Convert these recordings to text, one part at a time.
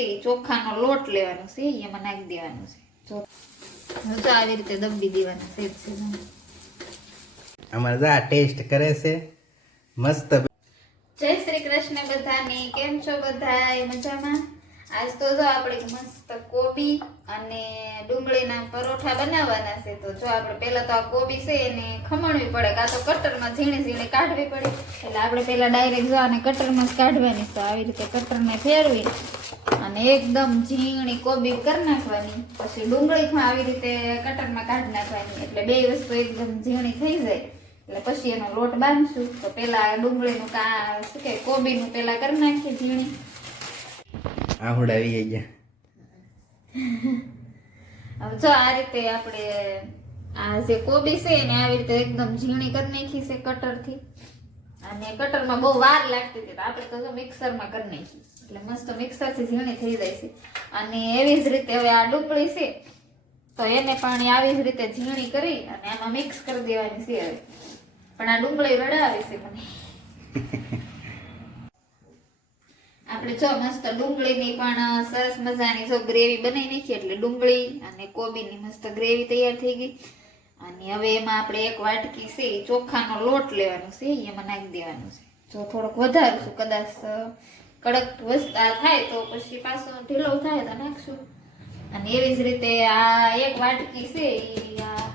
છે ચોખાનો લોટ લેવાનો છે એમાં નાખી દેવાનો છે. જો જો આવી રીતે દબી દેવાનો છે અમારે જા ટેસ્ટ કરે છે. મસ્ત. જય શ્રી કૃષ્ણ બધાને કેમ છો બધાય? મજામાં? આજ તો જો આપણે મસ્ત કોબી અને ડુંગળીના પરોઠા બનાવવાના છે તો જો આપણે પહેલા તો આ કોબી છે એને ખમણવી પડે કાં તો કટરમાં ઝીણી ઝીણી કાઢવી પડે. એટલે આપણે પહેલા ડાયરેક્ટ જો આને કટરમાં જ કાઢવાની તો આવી રીતે કટરને ફેરવી અને એકદમ ઝીણી કોબી કરી નાખવાની. પછી ડુંગળી પણ આવી રીતે કટરમાં કાઢી નાખવાની. એટલે બે વસ્તુ એકદમ ઝીણી થઈ જાય. એટલે પછી એનો લોટ બાંધશું. તો પેલા ડુંગળીનું કા શું કે કોબીનું પેલા કરી નાખીએ ઝીણી. આહુડાવી ગયા હવે જો આ રીતે આપણે આ જે કોબી છે એને આવી રીતે એકદમ ઝીણી કરી નાખી છે કટરથી. અને કટરમાં બહુ વાર લાગતી હતી તો આપણે તો મિક્સરમાં કરી નાખી. એટલે મસ્ત મિક્સરથી ઝીણી થઈ જાય છે. અને એવી જ રીતે હવે આ ડુંગળી છે તો એને પણ આવી જ રીતે ઝીણી કરી અને આમાં મિક્સ કરી દેવાની છે હવે. પણ આ ડુંગળી રડાવે છે મને. આપણે જો મસ્ત ડુંગળીની પણ સરસ મજાની જો ગ્રેવી બનાવી નાખી એટલે ડુંગળી અને કોબીની મસ્ત ગ્રેવી તૈયાર થઈ ગઈ. અને હવે એમાં આપણે એક વાટકી છે, એ ચોખાનો લોટ લેવાનો છે એમાં નાખી દેવાનો છે. જો થોડોક વધારશું, કદાચ કડક વસ્તા થાય તો પછી પાછો ઢીલો થાય તો નાખશું. અને એવી જ રીતે આ એક વાટકી છે એ આ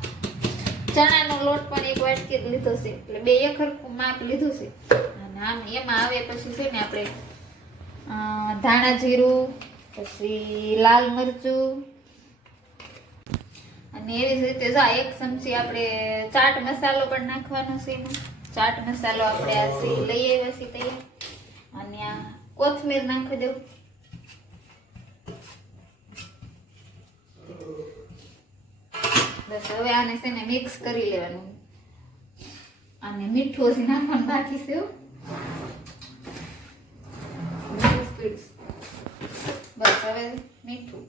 ચણાનો લોટ પણ એક વાટકી જ લીધો છે, એટલે બે એક હરખું માપ લીધું છે. અને આમ એમાં આવે પછી છે ને આપણે ધાણા જીરું, પછી લાલ મરચું અને એવી જ રીતે જો એક ચમચી આપણે ચાટ મસાલો પણ નાખવાનો છે ચાટ મસાલો આપણે આ સી લઈ આવ્યા છીએ તૈયાર. અને આ કોથમીર નાખી દઉં. બસ હવે આને છે ને મિક્સ કરી લેવાનું. અને મીઠું હજી નાખવાનું બાકી છે બસ હવે મીઠું.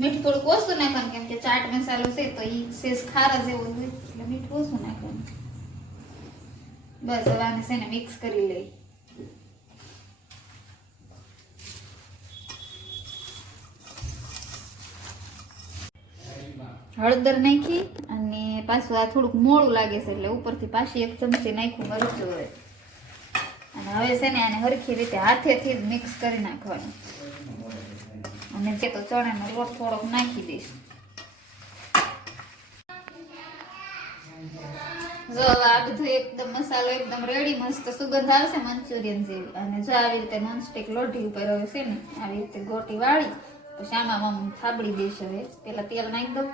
મીઠું ઓછું નાખવાનું કેમ કે ચાટ મસાલો છે તો એ શેષ ખારા જેવો હોય, એટલે મીઠું ઓછું નાખવાનું. બસ, હવે છે ને મિક્સ કરી લઈ. હળદર નાખી અને પાછું આ થોડુંક મોડું લાગે છે, એટલે ઉપરથી પાછી એક ચમચી નાખ્યું મરચું હોય અને હવે છે ને આને હરખી રીતે હાથેથી જ મિક્સ કરી નાખવાનું. અને જે તો ચણાનો લોટ થોડોક નાખી દઈશ. જો આ બધું એકદમ મસાલો એકદમ રેડી મસ્ત સુગંધ આવશે મંચુરિયન જેવી. અને જો આવી રીતે નોનસ્ટિક લોઢી ઉપર હવે છે ને, આવી રીતે ગોટી વાળી પછી આમાં આમ થાબડી દઈશ હવે. પેલા તેલ નાખી દઉં.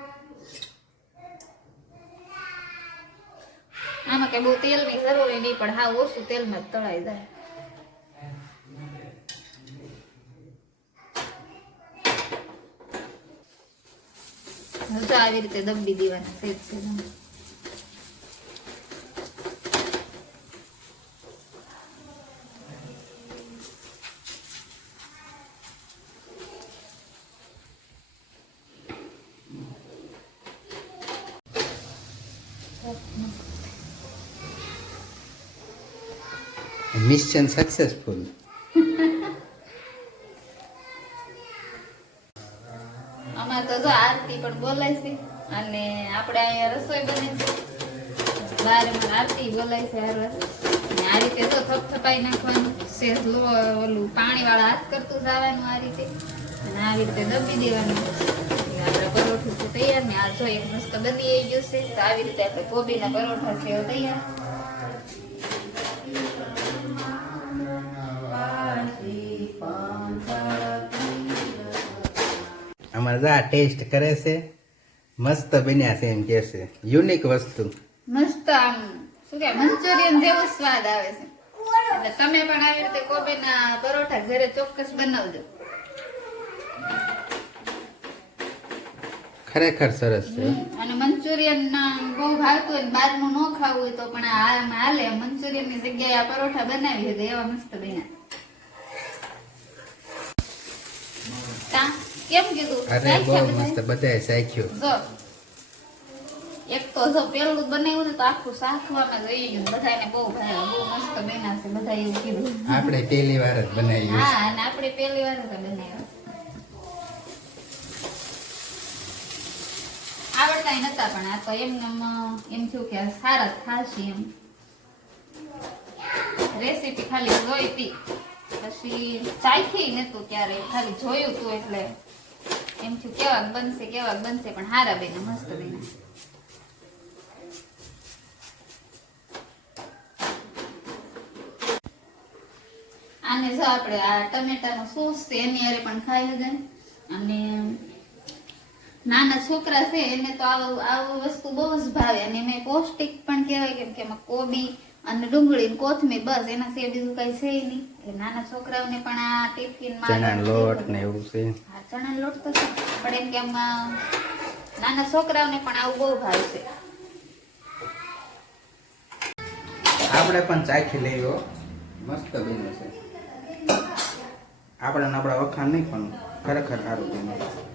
આમાં કઈ બહુ તેલની જરૂરી નહીં, પણ હા ઓછું તેલમાં જ તળાઈ જાય. તો આવી રીતે દબી દેવાના સેજ છે. મિશન સક્સેસફુલ અમારે તો જો આરતી પણ બોલાય છે અને આપણે અહીંયા રસોઈ બને છે. બારે આરતી બોલાય છે હર અને આ રીતે તો થપથપાઈ નાખવાનું સેજ લો ઓલું પાણીવાળા હાથ કરતું જવાનું આ રીતે. અને આવી રીતે દબી દેવાનું. આપણે પરોઠું તૈયાર ને આ જો એક મસ્ત બની ગયું છે. તો આવી રીતે આપણે કોબીના પરોઠા છે તૈયાર. આ ટેસ્ટ કરે છે. મસ્ત બન્યા છે એમ કે છે. યુનિક વસ્તુ. મસ્ત આમ શું કે મંચુરિયન જેવો સ્વાદ આવે છે. એટલે તમે પણ આવી રીતે કોબીના પરોઠા ઘરે ચોક્કસ બનાવજો. ખરેખર સરસ છે. અને મંચુરિયન બહુ ભાવતું હોય ને બહારનું ન ખાવું હોય તો પણ આ હાલે. મંચુરિયનની જગ્યાએ આ પરોઠા બનાવી છે એવા મસ્ત બન્યા તા કેમ કીધું? અરે બહુ મસ્ત બધાએ? સાખ્યું. જો. એક તો જો પેલું બનાવ્યું ને તો આખું શાકવામાં જઈ ગયું. બધાને બહુ ભાવ્યા બહુ મસ્ત બન્યા છે બધા એવું કીધું. આપણે પહેલી વાર જ બનાવ્યું હા અને આપણે પહેલી વાર જ બનાવ્યું. આવડતા નતા પણ આ તો એમને એમ થયું કે સારા થાશે એમ. રેસીપી ખાલી જોઈતી પછી ચાખી નતું ક્યારે ખાલી જોયું તું એટલે એમ થયું, કેવાક બનશે કેવાક બનશે, પણ હારા બેન, મસ્ત બેન. આને જો આપણે આ ટમેટાનો સોસ છે, એની અરે પણ ખાઈ જાય અને નાના છોકરા છે, એને તો આવું આવું વસ્તુ બહુ જ ભાવે. અને મેં પૌષ્ટિક પણ કહેવાય, કેમ કે એમાં કોબી અને ડુંગળી કોથમીર બસ એના સિવાય બીજું કઈ છે નહીં. એટલે નાના છોકરાઓને પણ આ ટિફિનમાં લોટ ને એવું છે. હા ચણા લોટ તો છે. પણ એમ કે આમ નાના છોકરાઓને પણ આવું બહુ ભાવે છે. આપણે પણ ચાખી લેવો મસ્ત બને છે. આપણે આપણા વખાણ નહીં પણ ખરેખર સારું બન્યું